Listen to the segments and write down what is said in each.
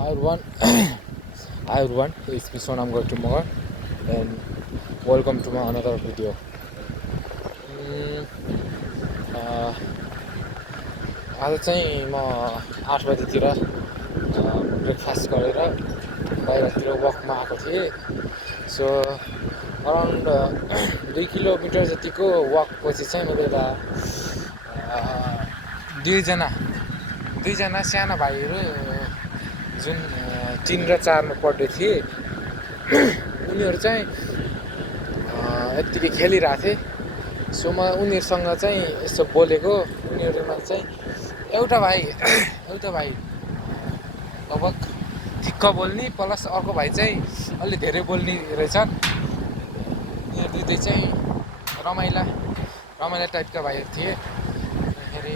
Hi everyone, hi everyone. It's me Sonam Gautamar, and welcome to my another video. Mm, uh, आज चाहिँ म 8 बजेतिर breakfast गरेर बाहिरतिर वकमा आएको थिएँ. सो अराउन्ड 2 किलोमिटर जतिको वकपछि चाहिँ मैले एउटा दुईजना साना भाइहरू जुन 3 र 4 मा पढ्दै थिए. उनीहरू चाहिँ यत्तिकै खेलिरहेथे. सो म उनीहरूसँग चाहिँ यसो बोलेको. उनीहरूमा चाहिँ एउटा भाइ लगभग ठिक्क बोल्ने प्लस अर्को भाइ चाहिँ अलि धेरै बोल्ने रहेछन्. उनीहरू दुईटै चाहिँ रमाइला टाइपका भाइहरू थिए. अन्तखेरि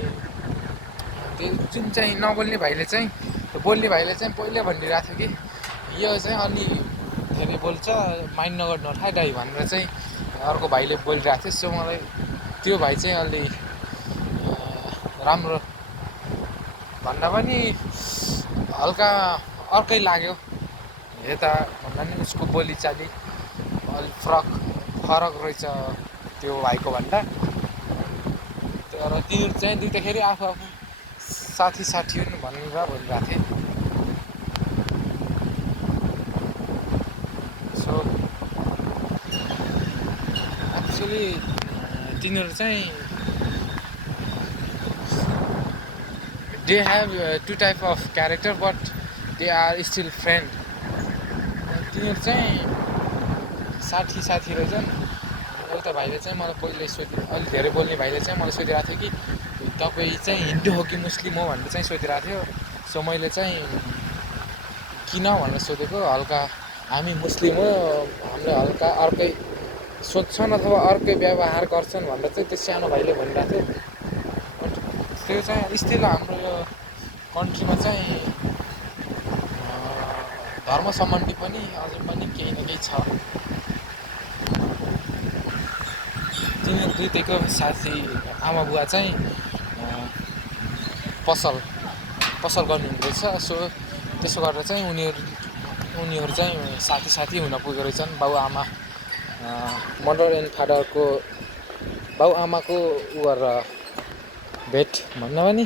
त्यो जुन चाहिँ नबोल्ने भाइले चाहिँ बोल्ने भाइले चाहिँ पहिल्यै भनिदिरहेको थियो कि यो चाहिँ अलि धेरै बोल्छ, माइन्ड नगर्नु होला दाइ भनेर चाहिँ अर्को भाइले बोलिरहेको थियो. सो मलाई त्यो भाइ चाहिँ अलि राम्रो भन्दा पनि हल्का अर्कै लाग्यो. यता भन्दा नि उसको बोलीचाली अलिक फरक रहेछ त्यो भाइको भन्दा. तर तिनीहरू चाहिँ दुइटाखेरि आफू साथी हुन् भनेर भनिरहेको थिएँ. सो एक्चुली तिनीहरू चाहिँ they have two type of character but they are still friend. तिनीहरू चाहिँ साथी रहेछन्. एउटा भाइले चाहिँ मलाई पहिले अलिक धेरै बोल्ने भाइले चाहिँ मलाई सोधिरहेको थियो कि तपाईँ चाहिँ हिन्दू हो कि मुस्लिम हो भनेर चाहिँ सोधिरहेको थियो. सो मैले चाहिँ किन भनेर सोधेको. हल्का हामी मुस्लिम हो, हामीले हल्का अर्कै सोध्छन् अथवा अर्कै व्यवहार गर्छन् भनेर चाहिँ त्यो सानो भाइले भनिरहेको थियो. त्यो चाहिँ स्टिल हाम्रो यो कन्ट्रीमा चाहिँ धर्म सम्बन्धी पनि अझै पनि केही न केही छ. तिनीहरू दुईटैको साथी आमा बुवा चाहिँ पसल गर्नुहुँदो रहेछ. सो त्यसो गरेर चाहिँ उनीहरू चाहिँ साथी हुन पुगेको रहेछन्. मदर एन्ड फादरको बाउआमाको उ गरेर भेट भन्दा पनि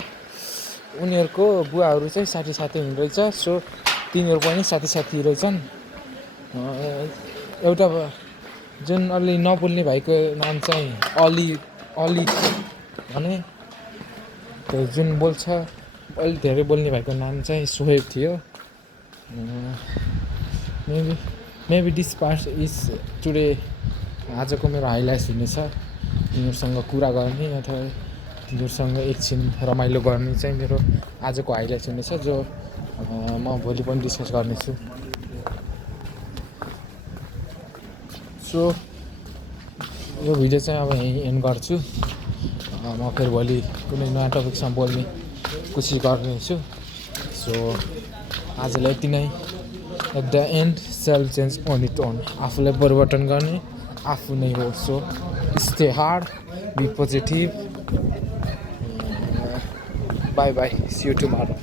उनीहरूको बुवाहरू चाहिँ साथी हुँदो रहेछ. सो तिनीहरू पनि साथी रहेछन्. एउटा जुन अलि नबोल्ने भाइको नाम चाहिँ अली भने. त्यो जुन बोल्छ अलि धेरै बोल्ने भाइको नाम चाहिँ सोहेब थियो. Maybe this part is today आजको मेरो हाइलाइट्स हुनेछ. तिनीहरूसँग कुरा गर्ने अथवा तिनीहरूसँग एकछिन रमाइलो गर्ने चाहिँ मेरो आजको हाइलाइट्स हुनेछ, जो म भोलि पनि डिस्कस गर्नेछु. सो यो भिडियो चाहिँ अब यहीँ एन्ड गर्छु. म फेरि भोलि कुनै नयाँ टपिकसँग बोल्ने कोसिस गर्नेछु. सो आजलाई यति नै. At the end self change on it own. आफूलाई परिवर्तन गर्ने आफू नै हो. So stay hard, be positive. Bye bye. See you tomorrow.